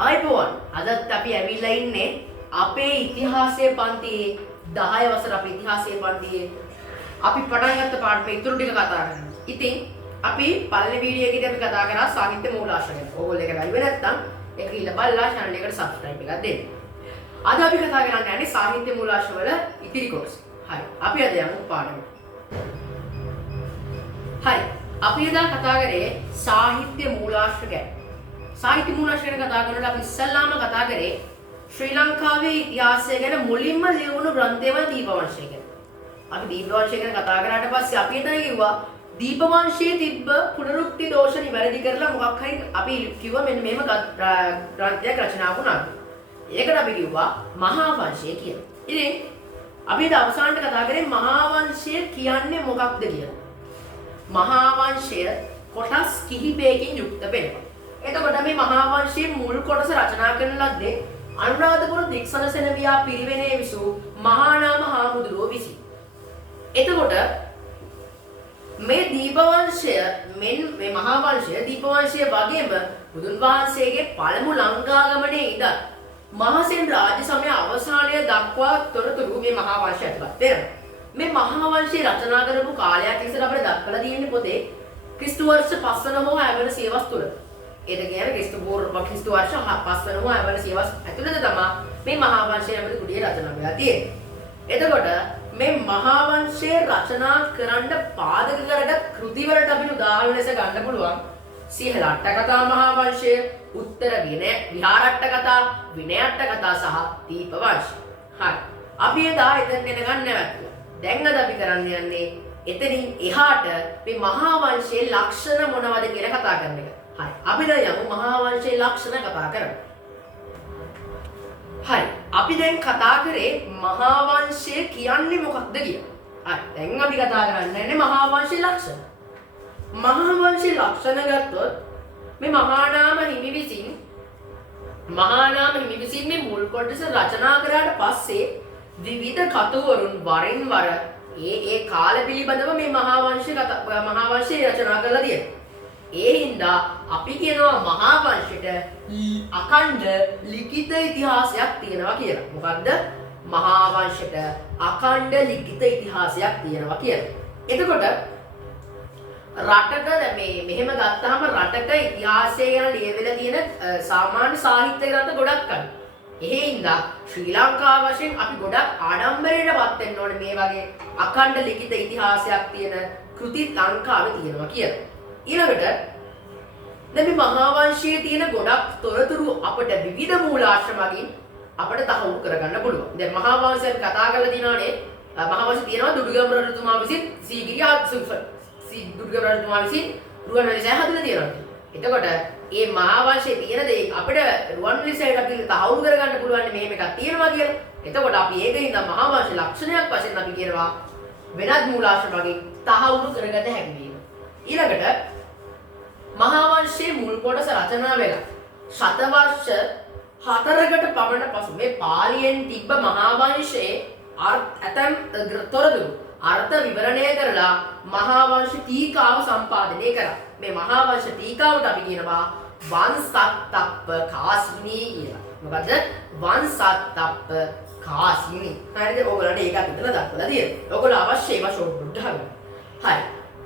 ආයිබෝවන් අදත් අපි ඇවිල්ලා ඉන්නේ අපේ ඉතිහාසයේ පන්තියේ 10 වසර අපේ ඉතිහාසයේ පන්තියේ අපි පටන් ගත්ත පාඩමේ ඉතුරු ටික කතා කරනවා. ඉතින් අපි පළවෙනි වීඩියෝ එකේදී අපි කතා කරා සාහිත්‍ය මූලාශ්‍ර ගැන. ඕගොල්ලෝ ඒක බැලුවේ නැත්නම් ඒක ගිහලා බලලා channel එකට subscribe එකක් දෙන්න. අද අපි කතා කරන්න යන්නේ සාහිත්‍ය මූලාශ්‍ර වල ඉතිරි කොටස. හරි. අපි අද යමු පාඩමට. හරි. අපි අද කතා කරේ සාහිත්‍ය මූලාශ්‍ර ගැන. සාහිත්‍ය මූලාශ්‍ර ගැන කතා කරනකොට අපි ඉස්සල්ලාම කතා කරේ ශ්‍රී ලංකාවේ ඉතිහාසය ගැන මුලින්ම ලියවුණු ග්‍රන්ථය වන දීපවංශය ගැන. අපි දීපවංශය ගැන කතා කරාට පස්සේ අපි එතන කිව්වා දීපවංශයේ තිබ්බ පුනරුක්ති දෝෂ නිවැරදි කරලා මොකක් හරි අපි කිව්වා මෙන්න මේම ග්‍රන්ථයක් රචනා වුණා. ඒකට අපි කිව්වා මහා වංශය කියලා. ඉතින් අපි අද අවසානට කතා කරේ මහා වංශය කියන්නේ මොකක්ද කියලා. මහා වංශය කොටස් කිහිපයකින් යුක්ත වෙනවා. එතකොට මේ මහා වංශයේ මුල් කොටස රචනා කරන ලද්දේ අනුරාධපුර දික්සනසෙනවියා පිරිවෙනේ විසූ මහා නාම හාමුදුරුවෝ විසින්. එතකොට මේ දීපවංශය මේ මහා වංශය දීපවංශය වගේම බුදුන් වහන්සේගේ පළමු ලංකාගමනේ ඉඳන් මහසෙන් රාජ්‍ය සමය අවසානය දක්වා තොරතුරු මේ මහා වංශය ඇතුළත් වෙනවා. මේ මහා වංශය රචනා කරපු කාලයක් ඉස්සර අපිට දක්වලා තියෙන්නේ පොතේ ක්‍රිස්තු වර්ෂ 5 වන හෝ 6 වන සියවස් තුල. ඒක කියන්නේ ක්‍රිස්තු වර්ෂ 5 වන හෝ 6 වන සියවස් ඇතුළත තමයි මේ මහා වංශය අපිට කුඩියේ රචනා වෙලා තියෙන්නේ. එතකොට මේ මහා වංශය රචනා කරන්න පාදක කරගත් කෘති වලට අපිට උදාහරණ ලෙස ගන්න පුළුවන් සිංහල අට කතා මහා වංශය, උත්තර විහාරට්ට කතා, විනයට්ට කතා සහ දීප වංශය. හරි. අපි එදා එතන ගන්න නැවතුණා. දැන් අද අපි කරන්න යන්නේ එතනින් එහාට මේ මහා වංශයේ ලක්ෂණ මොනවද කියලා කතා කරන එක. හරි. අපි දැන් යමු මහා වංශයේ ලක්ෂණ කතා කරමු. හරි. අපි දැන් කතා කරේ මහා වංශය කියන්නේ මොකක්ද කියලා. හරි. දැන් අපි කතා කරන්න යන්නේ මහා වංශයේ ලක්ෂණ. මහා වංශයේ ලක්ෂණ ගත්තොත් මේ මහා නාම හිමි විසින් මේ මුල් කොටස රචනා කරාට පස්සේ විවිධ කතුවරුන් වරින් වර ඒ කාල පිළිබඳව මේ මහා වංශය රචනා කරලා තියෙනවා. ඒ හින්දා අපි කියනවා මහා වංශයට අඛණ්ඩ ලිඛිත ඉතිහාසයක් තියෙනවා කියලා. මොකද්ද? මහා වංශයට අඛණ්ඩ ලිඛිත ඉතිහාසයක් තියෙනවා කියලා. එතකොට රටක මෙහෙම ගත්තාම රටක ඉතිහාසය ගැන ලියවිලා තියෙන සාමාන්‍ය සාහිත්‍ය ග්‍රන්ථ ගොඩක් අඩුයි. ඒ හින්දා ශ්‍රී ලංකාව වශයෙන් අපි ගොඩක් ආඩම්බරයටපත් වෙන්න ඕනේ මේ වගේ අඛණ්ඩ ලිඛිත ඉතිහාසයක් තියෙන කෘති ලංකාවේ තියෙනවා කියලා. ඊළඟට දැන් මේ මහා වංශයේ තියෙන ගොඩක් තොරතුරු අපිට විවිධ මූලාශ්‍ර මගින් අපිට තහවුරු කරගන්න පුළුවන්. දැන් මහා වංශය කතා කරලා දිනවනේ මහා වංශය තියෙනවා දුඩුගැමුණු රජතුමා විසින් දුඩුගැමුණු රජතුමා විසින් රුවන්වැලි සෑය හදලා තියෙනවා. එතකොට මේ මහා වංශයේ තියෙන දේ අපිට රුවන්වැලි සෑයට අපි තහවුරු කරගන්න පුළුවන් මෙහෙම එකක් තියෙනවා කියලා. එතකොට අපි ඒකින්ද මහා වංශ ලක්ෂණයක් වශයෙන් අපි කියනවා වෙනත් මූලාශ්‍ර මගින් තහවුරු කරගන්න හැකි වීම. ඊළඟට මහා වංශයේ මුල් කොටස රචනා වෙලා ශතවර්ෂ 4කට පමණ පසු මේ පාලියෙන් තිබ්බ මහා වංශයේ ඇතම් තොරතුරු අර්ථ විවරණය කරලා මහා වංශ ටීකාව සම්පාදනය කරා. මේ මහා වංශ ටීකාවට අපි කියනවා වංසත්තප්ප කාසිනී කියලා. මොකද වංසත්තප්ප කාසිනී. හරිද? ඕගොල්ලන්ට ඒකත් විතර දක්වලා තියෙනවා. ඕගොල්ලෝ අවශ්‍ය ඒවා ෂෝට් ඩොට් ගන්න. හරි.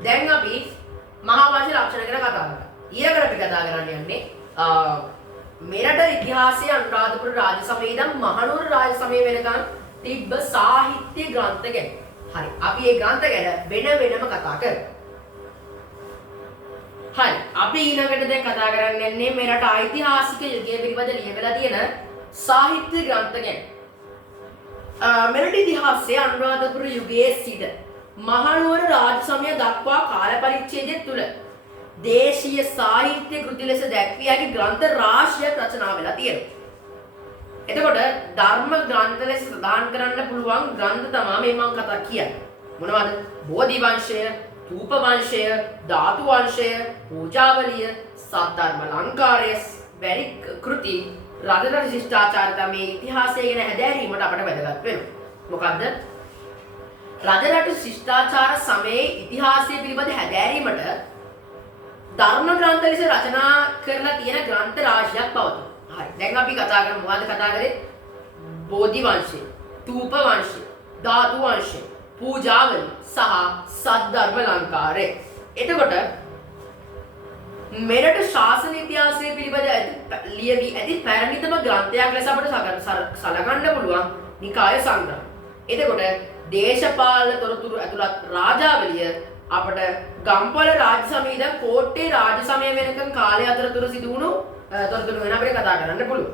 දැන් අපි මහා වංශ ලක්ෂණ ගැන කතා කරමු. ඊළඟට අපි කතා කරන්න යන්නේ මෙරට ඉතිහාසයේ අනුරාධපුර රාජ සමයේ ඉඳන් මහනුවර රාජ සමය වෙනකන් තිබ්බ සාහිත්‍ය ග්‍රන්ථ ගැන. හරි. අපි මේ ග්‍රන්ථ ගැන වෙනම කතා කරමු. හරි. අපි ඊළඟට දැන් කතා කරන්න යන්නේ මෙරට ඓතිහාසික යුගය පිළිබඳ ලියවිලා තියෙන සාහිත්‍ය ග්‍රන්ථ ගැන. මෙරට ඉතිහාසයේ අනුරාධපුර යුගයේ සිට මහනුවර රාජ සමය දක්වා කාල පරිච්ඡේදය තුල දේශීය සාහිත්‍ය කෘති ලෙස දැක්විය හැකි ග්‍රන්ථ රාශියක් රචනා වෙලා තියෙනවා. එතකොට ධර්ම ග්‍රන්ථ ලෙස සඳහන් කරන්න පුළුවන් ග්‍රන්ථ තමයි මේ මම කතා කියන්නේ. මොනවද? බෝධි වංශය, ථූප වංශය, ධාතු වංශය, පූජාවලිය, සද්ධර්ම ලංකාරය වැනි කෘති රටට ශිෂ්ටාචාර තමයි ඉතිහාසය ගැන හැදෑරීමට අපට වැදගත් වෙනවා. මොකද්ද? රජරට ශිෂ්ටාචාර සමයේ ඉතිහාසය පිළිබඳ හැදෑරීමට ධර්ම ග්‍රන්ථ ලෙස රචනා කරලා තියෙන ග්‍රන්ථ රාශියක් පවතී. හරි. දැන් අපි කතා කරමු මොනවද කතා කරේ? බෝධි වංශය, තූප වංශය, ධාතු වංශය, පූජාවලි සහ සද්ධර්ම ලංකාරය. එතකොට මෙරට ශාසන ඉතිහාසය පිළිබඳ ලියවී ඇති පැරණිතම ග්‍රන්ථයක් ලෙස අපට සලකන්න පුළුවන් නිකාය සංග්‍රහ. එතකොට දේශපාලන තොරතුරු ඇතුළත් රාජාවලිය අපට ගම්පොළ රාජ්‍ය සමයේ ඉඳන් කෝට්ටේ රාජ්‍ය සමය වෙනකන් කාලය අතරතුර සිදු වුණු තොරතුරු ගැන අපිට කතා කරන්න පුළුවන්.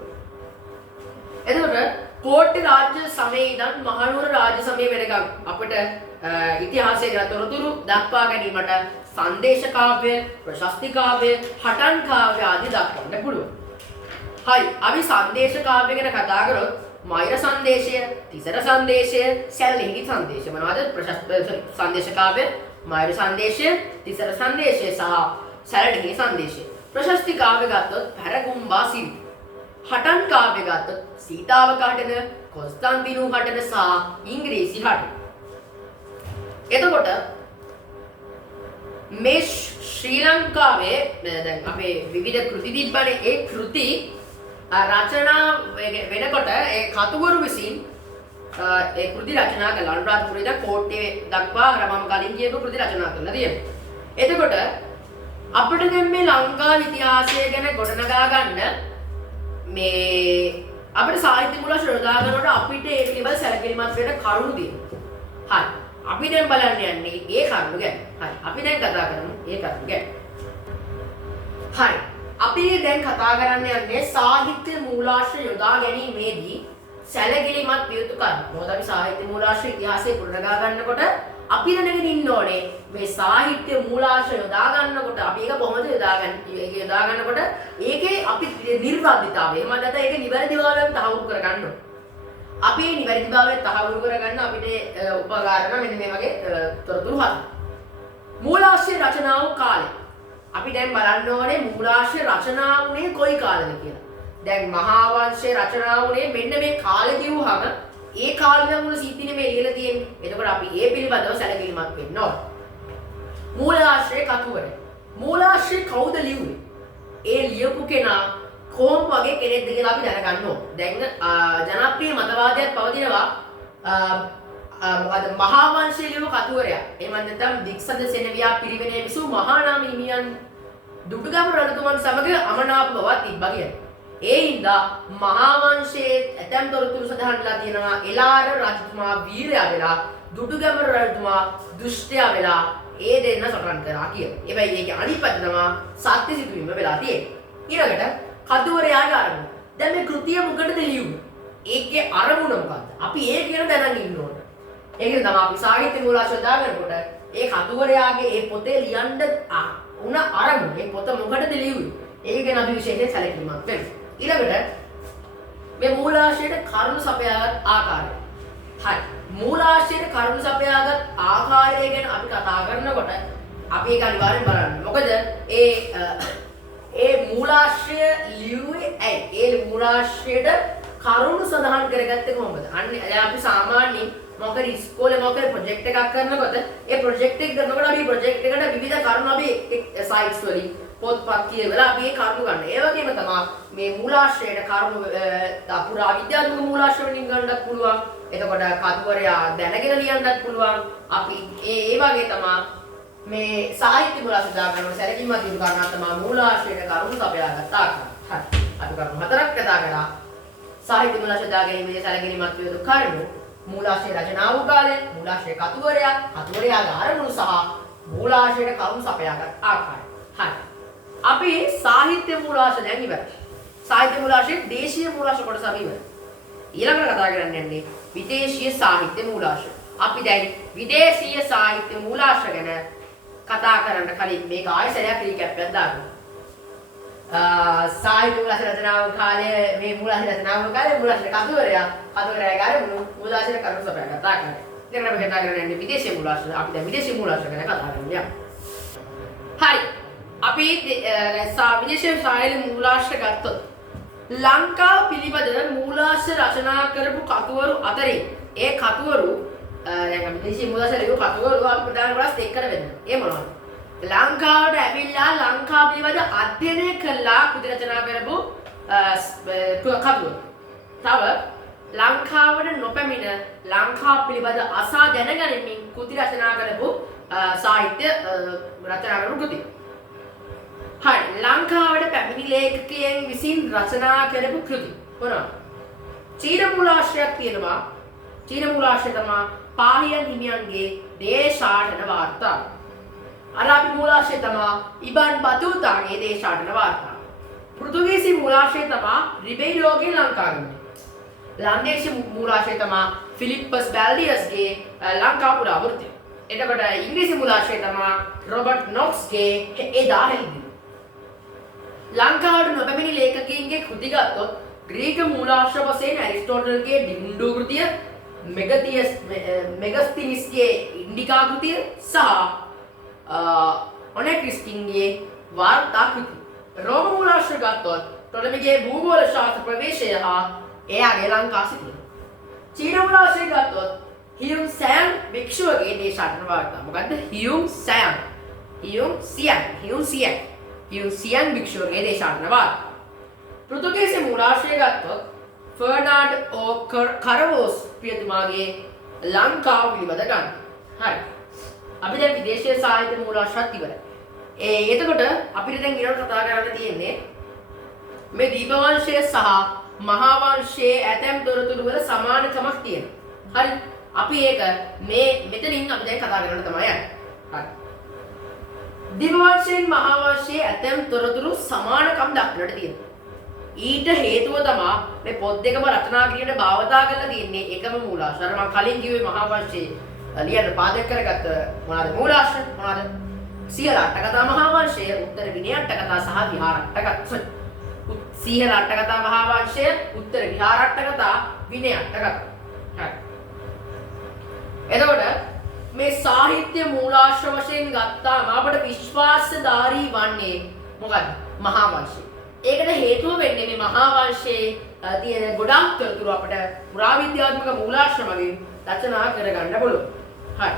එතකොට කෝට්ටේ රාජ්‍ය සමයේ ඉඳන් මහනුවර රාජ්‍ය සමය වෙනකන් අපිට ඉතිහාසයේ ගැන තොරතුරු දක්වා ගැනීමට සංදේශ කාව්‍ය, ප්‍රශස්ති කාව්‍ය, හටන් කාව්‍ය ආදී දක්වන්න පුළුවන්. හරි, අපි සංදේශ කාව්‍ය ගැන කතා කරොත් මෛර සංදේශය, තිසර සංදේශය, සැලලිහිණි සංදේශය මොනවද? ප්‍රශස්ති සංදේශ කාව්‍ය, මෛර සංදේශය, තිසර සංදේශය සහ සැලලිහිණි සංදේශය. ප්‍රශස්ති කාව්‍ය ගත්තොත් පැරගුම්බා සිරිත. හටන් කාව්‍ය ගත්තොත් සීතාවක හටන, කොස්තන්තිනු හටන සහ ඉංග්‍රීසි හටන. එතකොට මේ ශ්‍රී ලංකාවේ දැන් අපේ විවිධ කෘති තිබ්බනේ. ඒ කෘති රචනා වෙනකොට ඒ කතුවරු විසින් ඒ කෘති රචනා කළා. අනුරාධපුරේ ඉඳන් කෝට්ටේ දක්වා මම කලින් කියපු කෘති රචනා කරලා තියෙනවා. එතකොට අපිට දැන් මේ ලංකාවේ ඉතිහාසය ගැන ගොඩනගා ගන්න මේ අපිට සාහිත්‍ය මූලාශ්‍ර යොදා ගන්නකොට අපිට ඒ පිළිබඳ සැලකිලිමත් වෙන කරුණු තියෙනවා. හරි. අපි දැන් බලන්න යන්නේ ඒ කරුණු ගැන. හරි. අපි දැන් කතා කරමු ඒ කරුණු ගැන. හරි. අපි දැන් කතා කරන්න යන්නේ සාහිත්‍ය මූලාශ්‍ර යොදා ගැනීමේදී සැලකිලිමත් විය යුතු කරුණු. මොකද අපි සාහිත්‍ය මූලාශ්‍ර ඉතිහාසය පුරනගා ගන්නකොට අපි දැනගෙන ඉන්න ඕනේ මේ සාහිත්‍ය මූලාශ්‍ර යොදා ගන්නකොට අපි ඒක කොහොමද යොදාගන්නේ? ඒක යොදා ගන්නකොට ඒකේ අපි නිර්වද්‍යතාවය එහෙම නැත්නම් ඒක නිවැරදිව තහවුරු කරගන්න ඕනේ. අපි නිවැරදිභාවය තහවුරු කරගන්න අපිට උපකාර කරන මෙන්න මේ වගේ තොරතුරු හරි. මූලාශ්‍ර රචනාව කාලය. අපි දැන් බලන්න ඕනේ මූලාශ්‍ර රචනා වුණේ කොයි කාලෙද කියලා. දැන් මහා වංශයේ රචනා වුණේ මෙන්න මේ කාලෙ කිව්වහම ඒ කාලේ මුළු සීතිනේ මේ ලියලා තියෙන්නේ. එතකොට අපි ඒ පිළිබඳව සැලකිලිමත් වෙන්න ඕනේ. මූලාශ්‍රයේ කතුවරේ. මූලාශ්‍රය කවුද ලියුවේ? ඒ ලියපු කෙනා කොහොම වගේ කෙනෙක්ද කියලා අපි දැනගන්න ඕනේ. දැන් ජනප්‍රිය මතවාදයක් පවතිනවා මොකද මහා වංශයේ ලියපු කතුවරයා. එහෙම නැත්නම් දික්සඳ සෙනවියා පිරිවෙනේ විසූ මහා නාම හිමියන් දුටුගැමුණු රජතුමන් සමග අමනාප බවක් තිබ්බා කියන්නේ. ඒ හින්දා මහා වංශයේ ඇතැම් තොරතුරු සඳහන්ලා තියෙනවා එලාර රජතුමා වීරයා වෙලා දුටුගැමුණු රජතුමා දුෂ්ටයා වෙලා ඒ දෙන්න සටන් කරා කියලා. හැබැයි ඒකේ අනිත් පැත්ත තමයි සත්‍ය සිදුවීම වෙලා තියෙන්නේ. ඊළඟට කතුවරයාගේ අරමුණ. දැන් මේ කෘතිය මොකටද ලියුවේ? ඒකේ අරමුණ මොකක්ද? අපි ඒක ගැන දැනගෙන ඉන්න ඕන. ඒකෙන් තමයි අපි සාහිත්‍ය මූලාශ්‍ර දාගන්නකොට ඒ කතුවරයාගේ ඒ පොතේ ලියන්න උන අරමුණ. මේ පොත මොකටද ලියුවේ? ඒක ගැන අපි විශේෂයෙන් සැලකිලිමත් වෙනවා. ඊළඟට මේ මූලාශ්‍රයට කරුණු සපයාගත් ආකාරය. හරි. මූලාශ්‍රයට කරුණු සපයාගත් ආකාරය ගැන අපි කතා කරනකොට අපි ඒක අනිවාර්යෙන් බලන්න. මොකද ඒ මූලාශ්‍රය ලියුවේ ඇයි? ඒ මූලාශ්‍රයට කරුණු සඳහන් කරගත්තේ කොහොමද? අන්න අපි සාමාන්‍යයෙන් මොකද ඉස්කෝලේ මොකද ප්‍රොජෙක්ට් එකක් කරනකොට ඒ ප්‍රොජෙක්ට් එක කරනකොට අපි ප්‍රොජෙක්ට් එකට විවිධ කරුණු අපි සයිට්ස් වලින් පොත්පත් කියවලා අපි ඒ කරුණු ගන්න. ඒ වගේම තමයි මේ මූලාශ්‍රයට කරුණු පුරා විද්‍යාත්මක මූලාශ්‍ර වලින් ගන්නත් පුළුවන්. එතකොට කතුවරයා දැනගෙන ලියන්නත් පුළුවන්. අපි ඒ වගේ තමයි මේ සාහිත්‍ය මූලාශ්‍ර දාගන්න සැලකිලිමත් වීම කරනවා තමයි මූලාශ්‍රයට කරුණු සපයාගත් ආකාරය. හරි. අපි කරුණු හතරක් කතා කරා. සාහිත්‍ය මූලාශ්‍ර දාගැනීමේදී සැලකිලිමත් විය යුතු කරුණු මූලාශ්‍රයේ රචනා වූ කාලය, මූලාශ්‍රයේ කතුවරයාගේ අරමුණු සහ මූලාශ්‍රයට කරුණු සපයාගත් ආකාරය. හරි. අපි සාහිත්‍ය මූලාශ්‍ර දැන් ඉවරයි. සාහිත්‍ය මූලාශ්‍රයේ දේශීය මූලාශ්‍ර කොටස අපි ඉවරයි. ඊළඟට කතා කරන්න යන්නේ විදේශීය සාහිත්‍ය මූලාශ්‍ර. අපි දැන් විදේශීය සාහිත්‍ය මූලාශ්‍ර ගැන කතා කරන්න කලින් මේක ආයෙසරයක් රීකැප් එකක් දාගමු. සාහිත්‍ය මූලාශ්‍ර රචනාව කාලයේ මේ මූලාශ්‍ර රචනාව කාලයේ මූලාශ්‍ර කතුවරයාගේ අරමුණු මූලාශ්‍ර කරුණු සපයාගත් ආකාරය. දැන් අපි කතා කරන්න යන්නේ විදේශීය මූලාශ්‍ර. අපි දැන් විදේශීය මූලාශ්‍ර ගැන කතා කරමු. හරි. අපි විදේශීය සාහිත්‍ය මූලාශ්‍ර ගත්තොත් ලංකාව පිළිබඳ මූලාශ්‍ර රචනා කරපු කතුවරු අතරින් ඒ කතුවරු දැන් අපි විදේශීය මූලාශ්‍ර ලියපු කතුවරු අපි ප්‍රධාන කොටස් දෙකකට වෙනවා. ඒ මොනවද? ලංකාවට ඇවිල්ලා ලංකාව පිළිබඳ අධ්‍යයනය කළා කෘති රචනා කරපු කතුව. තව ලංකාවට නොපැමිණ ලංකා පිළිබඳ අසා දැනගැනීමෙන් කෘති රචනා කරපු සාහිත්‍ය රචනා කරපු කෘති. හරි ලංකාවට පැමිණි ලේඛකයන් විසින් රචනා කරපු කෘති මොනවාද? චීන මූලාශ්‍රයක් තියෙනවා. චීන මූලාශ්‍රය තමයි පාහියන් හිමියන්ගේ දේශාටන වාර්තා. අරාබි මූලාශ්‍රය තමයි ඉබන් බතුතාගේ දේශාටන වාර්තා. පෘතුගීසි මූලාශ්‍රය තමයි රිබෙයිරෝගේ ලංකාගමනය. ලන්දේසි මූලාශ්‍රය තමයි ෆිලිප්පස් බැල්ඩියස්ගේ ලංකා පුරාවෘත්තය. එතකොට ඉංග්‍රීසි මූලාශ්‍රය තමයි රොබර්ට් නොක්ස්ගේ එදා හෙළිදිරි. ලංකාවට නොපැමිණි ලේඛකයින්ගේ කෘති ගත්තොත් ග්‍රීක මූලාශ්‍ර වශයෙන් ඇරිස්ටෝටල්ගේ ඩින්ඩු කෘතිය, මෙගස්තිනිස්ගේ ඉන්ඩිකා කෘතිය සහ ඔනෙක්‍රිස්ටින්ගේ වාර්තා කෘති. රෝම මූලාශ්‍ර ගත්තොත් ටොලමිගේ භූගෝල ශාස්ත්‍ර ප්‍රවේශය හා එයාගේ ලංකා සිතිය. චීන මූලාශ්‍රය ගත්තොත් හියුම් සෑන් භික්ෂුවගේ දේශාටන වාර්තා. මොකද්ද? හියුම් සියන් භික්ෂුවගේ දේශාටන වාර්තා. පෘතුගීසි මූලාශ්‍රය ගත්තොත් ෆර්නාඩ් ඕ කරවෝස් පියතුමාගේ ලංකාව පිළිබඳ ගන්න. හරි. අපි දැන් විදේශීය සාහිත්‍ය මූලාශ්‍රත් ඉවරයි. එතකොට අපිට දැන් ඊළඟට කතා කරන්න තියෙන්නේ මේ දීපවංශය සහ මහා වංශයේ ඇතැම් තොරතුරු වල සමානකමක් තියෙනවා. හරි. අපි ඒක මෙතනින් අපි දැන් කතා කරන්න තමයි යන්නේ. හරි. දීපවංශයෙන් මහා වංශයේ ඇතැම් තොරතුරු සමානකම් දක්නට තියෙනවා. ඊට හේතුව තමයි මේ පොත් දෙකම රචනා කිරීමට භාවිතා කරලා තියෙන්නේ එකම මූලාශ්‍රය. අර මම කලින් කිව්වේ මහා වංශයේ ලියන්න පාදක කරගත්ත මොනවාද මූලාශ්‍ර මොනවාද? සියල අටකථා මහා වංශය, උත්තර විනය අටකථා සහ විහාර අටකථා. සියල අටකථා මහා වංශය, උත්තර විහාර අටකථා, විනය අටකථා. හරි. එතකොට මේ සාහිත්‍ය මූලාශ්‍ර වශයෙන් ගත්තාම අපට විශ්වාසධාරී වන්නේ මොකද්ද? මහා වංශය. ඒකට හේතුව වෙන්නේ මේ මහා වංශයේ තියෙන ගොඩාක් තොරතුරු අපිට පුරාවිද්‍යාත්මක මූලාශ්‍ර වලින් රචනා කරගන්න පුළුවන්. හරි.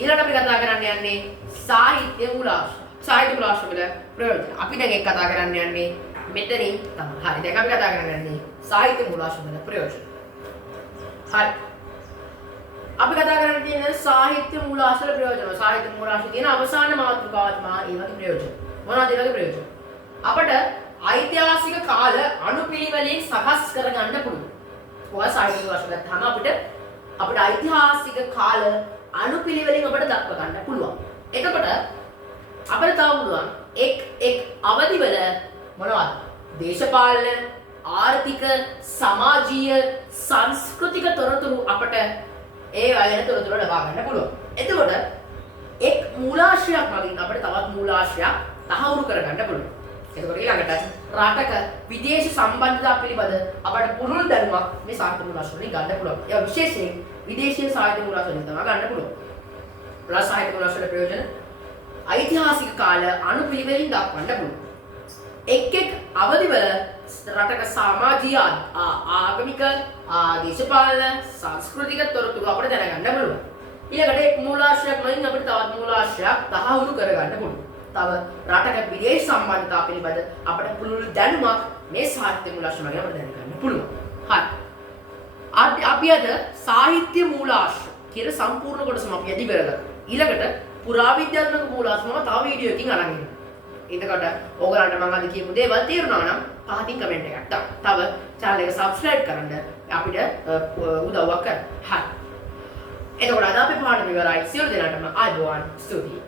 ඊළඟට අපි කතා කරන්න යන්නේ සාහිත්‍ය මූලාශ්‍ර. සාහිත්‍ය මූලාශ්‍ර වල ප්‍රයෝජන. අපි දැන් ඒක කතා කරන්න යන්නේ මෙතනින් තමයි. හරි. දැන් අපි කතා කරන්න යන්නේ සාහිත්‍ය මූලාශ්‍ර වල ප්‍රයෝජන. හරි. අපි කතා කරන්න තියෙන සාහිත්‍ය මූලාශ්‍ර ප්‍රයෝජන. සාහිත්‍ය මූලාශ්‍ර තියෙන අවසාන මාතෘකාව තමයි ඒ වගේ ප්‍රයෝජන. මොනවද ඒ වගේ ප්‍රයෝජන? අපට ඓතිහාසික කාල අනුපිළිවෙලින් සකස් කරගන්න පුළුවන්. ඔය සාහිත්‍ය මූලාශ්‍ර ගත්තාම අපිට ඓතිහාසික කාල අනුපිළිවෙලින් අපිට දක්ව ගන්න පුළුවන්. එතකොට අපිට තව පුළුවන් එක් අවධිවල මොනවද? දේශපාලන, ආර්ථික, සමාජීය, සංස්කෘතික තොරතුරු අපිට ඒ වගේ තොරතුරු ලබා ගන්න පුළුවන්. එතකොට එක් මූලාශ්‍රයක් වලින් අපිට තවත් මූලාශ්‍රයක් තහවුරු කරගන්න පුළුවන්. එතකොට ඊළඟට රටක විදේශ සම්බන්ධතා පිළිබඳ අපට පුරුදු දැනුමක් මේ සාහිත්‍ය මූලාශ්‍ර වලින් ගන්න පුළුවන්. ඒ විශේෂයෙන් විදේශීය සාහිත්‍ය මූලාශ්‍ර වලින් තමයි ගන්න පුළුවන්. සාහිත්‍ය මූලාශ්‍රයේ ප්‍රයෝජන ඓතිහාසික කාල අනුපිළිවෙලින් දක්වන්න පුළුවන්. එක් අවධිවල රටක සමාජීය ආගමික දේශපාලන සංස්කෘතික තොරතුරු අපිට දැනගන්න පුළුවන්. ඊළඟට එක් මූලාශ්‍රයක් වලින් අපිට තවත් මූලාශ්‍රයක් තහවුරු කරගන්න පුළුවන්. තව රටක විදේශ සම්බන්ධතා පිළිබඳ අපට පුළුල් දැනුමක් මේ සාහිත්‍ය මූලාශ්‍ර වලින් අපිට දැනගන්න පුළුවන්. හරි. අපි අද සාහිත්‍ය මූලාශ්‍ර කියන සම්පූර්ණ කොටසම අපි අද ඉවරලා. ඊළඟට පුරාවිද්‍යාත්මක මූලාශ්‍රම තව වීඩියෝ එකකින් අරන් එනවා. එතකොට ඕගලන්ට මම අද කියපු දේවල් තේරුණා නම් පහතින් කමෙන්ට් එකක් තව channel එක subscribe කරන්න අපිට උදව්වක් කරන්න. හරි. එතකොට අද අපි පාඩම ඉවරයි. සියලු දෙනාටම ආයුබෝවන්. ස්තුතියි.